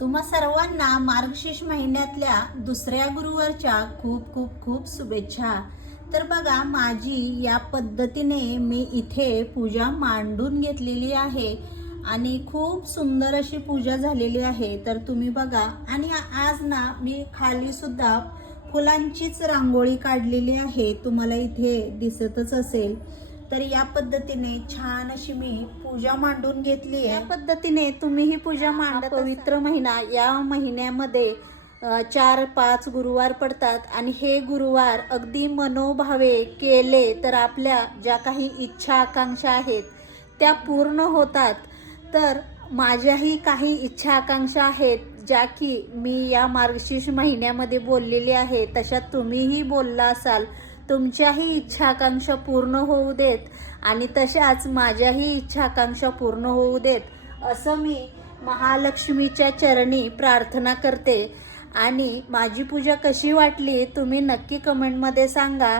तुम्हा सर्वांना मार्गशीर्ष महिन्यातल्या दुसऱ्या गुरुवारच्या खूप खूप खूप शुभेच्छा। तर बघा, माझी या पद्धतीने मी इथे पूजा मांडून घेतलेली आहे आणि खूप सुंदर अशी पूजा झालेली आहे। तर तुम्ही बघा, आणि आज ना मी खाली सुद्धा फुलांचीच रांगोळी काढलेली आहे, तुम्हाला इथे दिसतच असेल। तर या पद्धतीने छान अशी मी पूजा मांडून घेतली आहे। या पद्धतीने तुम्ही ही पूजा मांडत, पवित्र महिना, या महिन्यामध्ये 4-5 गुरुवार पडतात आणि हे गुरुवार अगदी मनोभावे केले तर आपल्या ज्या काही इच्छा आकांक्षा आहेत त्या पूर्ण होतात। तर माझ्याही काही इच्छा आकांक्षा आहेत ज्या की मी या मार्गशीर्ष महिन्यामध्ये बोललेली आहे, तशा तुम्हीही बोलला असाल। तुमच्याही इच्छा आकांक्षा पूर्ण होऊ देत आणि तशाच माझ्याही इच्छा आकांक्षा पूर्ण होऊ देत असं मी महालक्ष्मीच्या चरणी प्रार्थना करते। आणि माझी पूजा कशी वाटली तुम्ही नक्की कमेंटमध्ये सांगा।